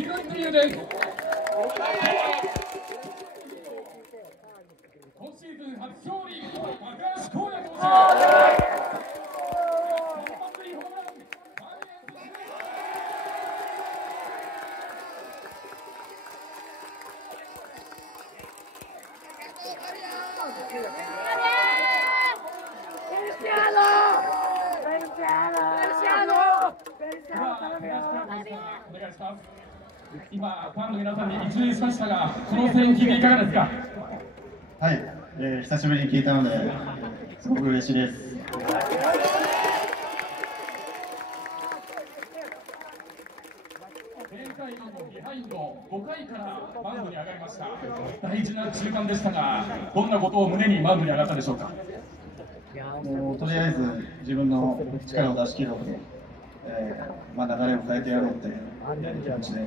二軍デビューです。今シーズン初勝利、高橋光也投手。今、ファンの皆さんに一礼しましたが、この声援聞いていかがですか。はい、久しぶりに聞いたので、すごく嬉しいです。前回のビハインド5回からマウンドに上がりました。大事な中間でしたが、どんなことを胸にマウンドに上がったでしょうか。もうとりあえず自分の力を出し切ろうと、流れを変えてやろうっていう気持ちで、